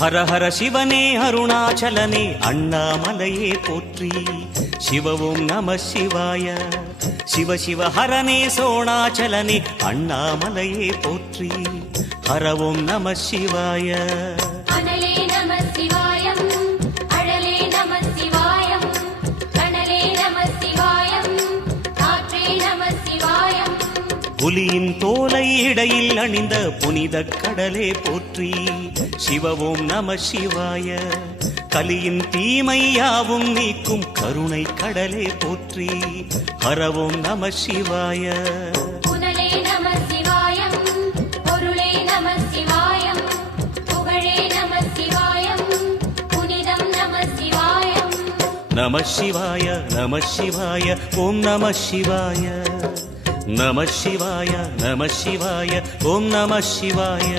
ஹர ஹர சிவனே அருணாச்சலனே அண்ணாமலையே போற்றி. சிவ ஓம் நம சிவாய. சிவ சிவ ஹரனே சோணாச்சலனே அண்ணாமலையே போற்றி. ஹர ஓம் நம சிவாய. அனலே நம சிவாயம், அழலே நம சிவாயம், கனலே நம சிவாயம், காற்றே நம சிவாயம். புலியின் தோலை இடையில் அணிந்த புனித கடலே போற்றி. சிவ ஓம் நம சிவாய. கலியின் தீமையாவும் நீக்கும் கருணை கடலே போற்றி. ஹர ஓம் நம சிவாய. புனலே நம சிவாயம், பொருளே நம சிவாயம், புகழே நம சிவாயம், புனிதம் நம சிவாயம். நம சிவாய நம சிவாய ஓம் நம சிவாய. நம சிவாய நம சிவாய ஓம் நம சிவாய.